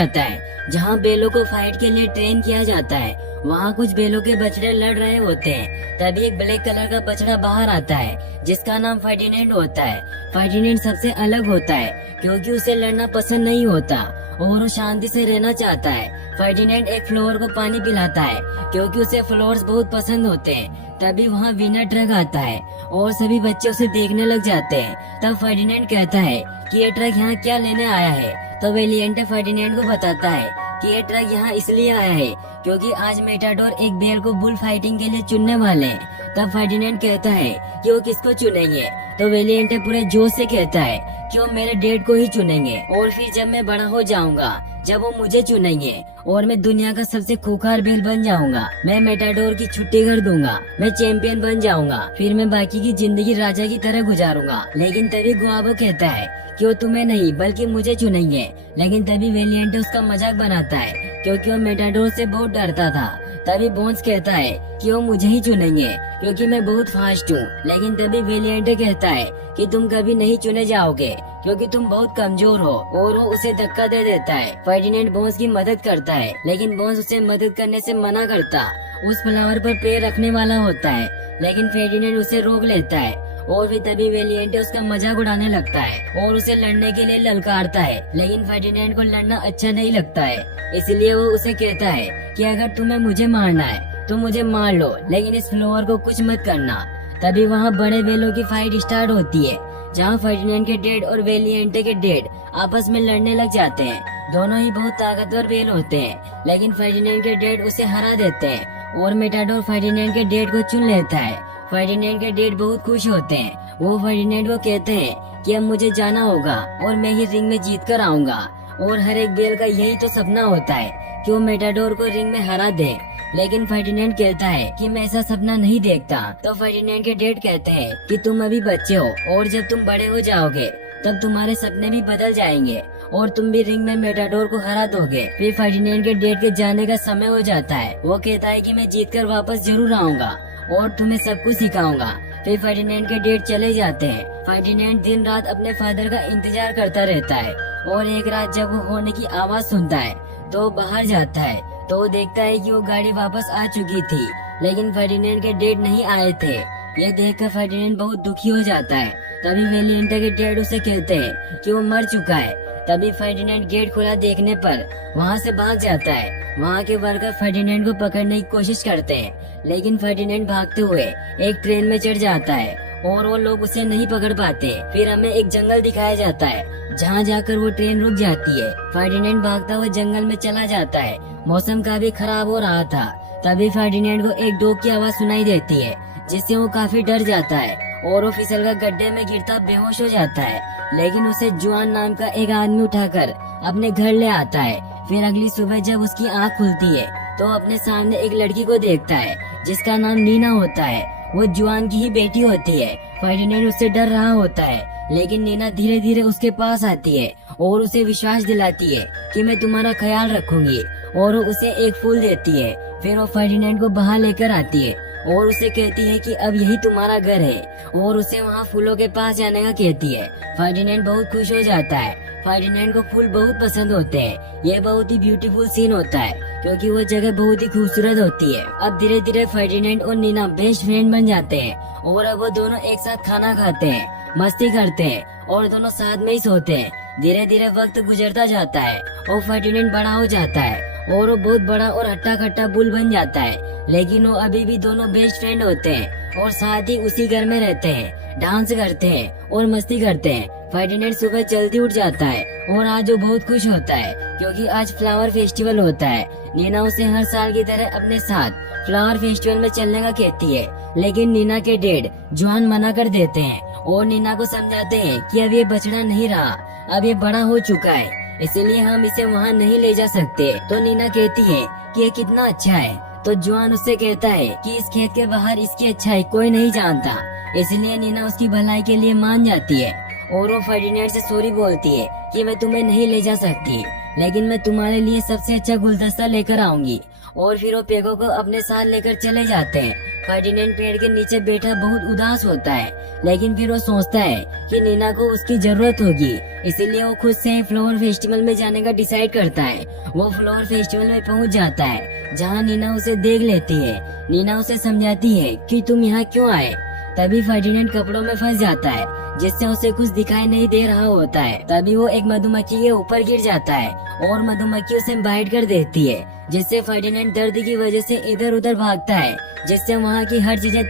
जाता है जहाँ बेलों को फाइट के लिए ट्रेन किया जाता है। वहाँ कुछ बेलों के बछड़े लड़ रहे होते हैं। तभी एक ब्लैक कलर का बछड़ा बाहर आता है जिसका नाम फर्डिनेंड होता है। फर्डिनेंड सबसे अलग होता है क्योंकि उसे लड़ना पसंद नहीं होता और वो शांति से रहना चाहता है। फर्डिनेंड एक फ्लोर को पानी पिलाता है क्योंकि उसे फ्लोर्स बहुत पसंद होते हैं। तभी वहाँ वीनर ट्रक आता है और सभी बच्चे उसे देखने लग जाते हैं। तब फर्डिनेंड कहता है कि ये ट्रक यहाँ क्या लेने आया है। तो वेलिएंटे फर्डिनेंड को बताता है कि ये ट्रक यहाँ इसलिए आया है क्योंकि आज मेटाडोर एक बेल को बुल फाइटिंग के लिए चुनने वाले हैं। तब फर्डिनेंड कहता है कि वो किसको चुनेंगे। तो वेलिएंटे पूरे जोश से कहता है कि वो मेरे डैड को ही चुनेंगे और फिर जब मैं बड़ा हो जाऊंगा, जब वो मुझे चुनेंगे और मैं दुनिया का सबसे खूंखार बेल बन जाऊंगा, मैं मेटाडोर की छुट्टी कर दूंगा, मैं चैंपियन बन जाऊंगा, फिर मैं बाकी की जिंदगी राजा की तरह गुजारूंगा। लेकिन तभी गुआबो कहता है कि वो तुम्हें नहीं बल्कि मुझे चुनेंगे। लेकिन तभी वेलिएंटे उसका मजाक बनाता है क्योंकि वो मेटाडोर से बहुत डरता था। तभी बोन्स कहता है कि वो मुझे ही चुनेंगे क्योंकि मैं बहुत फास्ट हूँ। लेकिन तभी वेलिएंटे कहता है कि तुम कभी नहीं चुने जाओगे क्योंकि तुम बहुत कमजोर हो और वो उसे धक्का दे देता है। फर्डिनेंड बोन्स की मदद करता है लेकिन बोन्स उसे मदद करने से मना करता। उस फ्लावर पर पैर रखने वाला होता है लेकिन फर्डिनेंड उसे रोक लेता है और फिर तभी वेलिएंटे उसका मजाक उड़ाने लगता है और उसे लड़ने के लिए ललकारता है। लेकिन फर्डिनेंड को लड़ना अच्छा नहीं लगता है, इसलिए वो उसे कहता है कि अगर तुम्हें मुझे मारना है तो मुझे मार लो, लेकिन इस फ्लोर को कुछ मत करना। तभी वहाँ बड़े बेलों की फाइट स्टार्ट होती है जहाँ फर्डिनेंड के डैड और वेलिएंटे के डैड आपस में लड़ने लग जाते हैं। दोनों ही बहुत ताकतवर बेल होते हैं लेकिन फर्डिनेंड के डैड उसे हरा देते हैं और मेटाडोर फर्डिनेंड के डैड को चुन लेता है। फर्डिनेंड के डैड बहुत खुश होते हैं। वो फर्डिनेंड को कहते हैं कि अब मुझे जाना होगा और मैं ही रिंग में जीत कर आऊंगा। और हर एक बेल का यही तो सपना होता है कि वो मेटाडोर को रिंग में हरा दे। लेकिन फर्डिनेंड कहता है कि मैं ऐसा सपना नहीं देखता। तो फर्डिनेंड के डैड कहते हैं कि तुम अभी बच्चे हो और जब तुम बड़े हो जाओगे तब तुम्हारे सपने भी बदल जाएंगे और तुम भी रिंग में मेटाडोर को हरा दोगे। फिर फर्डिनेंड के डैड के जाने का समय हो जाता है। वो कहता है कि मैं जीत कर वापस जरूर आऊंगा और तुम्हें सब कुछ सिखाऊंगा। फिर फर्डिनेंड के डैड चले जाते हैं। फर्डिनेंड दिन रात अपने फादर का इंतजार करता रहता है और एक रात जब वो होने की आवाज सुनता है तो वो बाहर जाता है तो वो देखता है कि वो गाड़ी वापस आ चुकी थी लेकिन फर्डिनेंड के डैड नहीं आए थे। ये देखकर फर्डिनेंड बहुत दुखी हो जाता है। तभी वेलिएंटे के डैड उसे कहते हैं कि वो मर चुका है। तभी फर्डिनेंड गेट खुला देखने पर वहाँ से भाग जाता है। वहाँ के वर्कर फर्डिनेंड को पकड़ने की कोशिश करते हैं लेकिन फर्डिनेंड भागते हुए एक ट्रेन में चढ़ जाता है और वो लोग उसे नहीं पकड़ पाते। फिर हमें एक जंगल दिखाया जाता है जहाँ जाकर वो ट्रेन रुक जाती है। फर्डिनेंड भागता हुआ जंगल में चला जाता है। मौसम काफी खराब हो रहा था। तभी फर्डिनेंड को एक डॉग की आवाज सुनाई देती है जिससे वो काफी डर जाता है और वो फिसल कर गड्ढे में गिरता बेहोश हो जाता है। लेकिन उसे जुआन नाम का एक आदमी उठाकर अपने घर ले आता है। फिर अगली सुबह जब उसकी आँख खुलती है तो अपने सामने एक लड़की को देखता है जिसका नाम नीना होता है। वो जुआन की ही बेटी होती है। फर्डिनेंड उससे डर रहा होता है लेकिन नीना धीरे धीरे उसके पास आती है और उसे विश्वास दिलाती है कि मैं तुम्हारा ख्याल रखूंगी और वो उसे एक फूल देती है। फिर वो फर्डिनेंड को बाहर लेकर आती है और उसे कहती है कि अब यही तुम्हारा घर है और उसे वहाँ फूलों के पास जाने का कहती है। फर्डिनेंड बहुत खुश हो जाता है। फर्डिनेंड को फूल बहुत पसंद होते हैं। यह बहुत ही ब्यूटीफुल सीन होता है क्योंकि वो जगह बहुत ही खूबसूरत होती है। अब धीरे धीरे फर्डिनेंड और नीना बेस्ट फ्रेंड बन जाते हैं और अब वो दोनों एक साथ खाना खाते हैं, मस्ती करते हैं और दोनों साथ में ही सोते हैं। धीरे धीरे वक्त गुजरता जाता है और फर्डिनेंड बड़ा हो जाता है और वो बहुत बड़ा और हट्टा कट्टा बुल बन जाता है। लेकिन वो अभी भी दोनों बेस्ट फ्रेंड होते हैं और साथ ही उसी घर में रहते हैं, डांस करते हैं और मस्ती करते हैं। फर्डिनेंड सुबह जल्दी उठ जाता है और आज वो बहुत खुश होता है क्योंकि आज फ्लावर फेस्टिवल होता है। नीना उसे हर साल की तरह अपने साथ फ्लावर फेस्टिवल में चलने का कहती है लेकिन नीना के डैड जुआन मना कर देते हैं और नीना को समझाते हैं कि अब ये बछड़ा नहीं रहा, अब ये बड़ा हो चुका है, इसीलिए हम इसे वहाँ नहीं ले जा सकते। तो नीना कहती है कि ये कितना अच्छा है। तो जुआन उससे कहता है कि इस खेत के बाहर इसकी अच्छाई कोई नहीं जानता, इसलिए नीना उसकी भलाई के लिए मान जाती है और वो फर्डिनेंड से सॉरी बोलती है कि मैं तुम्हें नहीं ले जा सकती लेकिन मैं तुम्हारे लिए सबसे अच्छा गुलदस्ता लेकर आऊंगी और फिर वो पेगो को अपने साथ लेकर चले जाते हैं। फर्डिनेंड पेड़ के नीचे बैठा बहुत उदास होता है, लेकिन फिर वो सोचता है कि नीना को उसकी जरूरत होगी, इसीलिए वो खुद से फ्लावर फेस्टिवल में जाने का डिसाइड करता है। वो फ्लावर फेस्टिवल में पहुंच जाता है, जहां नीना उसे देख लेती है। नीना उसे समझाती है कि तुम यहाँ क्यों आए। तभी फर्डिनेंड कपड़ों में फंस जाता है, जिससे उसे कुछ दिखाई नहीं दे रहा होता है। तभी वो एक मधुमक्खी के ऊपर गिर जाता है और मधुमक्खी उसे बाइट कर देती है, जिससे फर्डिनेंड दर्द की वजह से इधर उधर भागता है, जिससे वहाँ की हर चीजें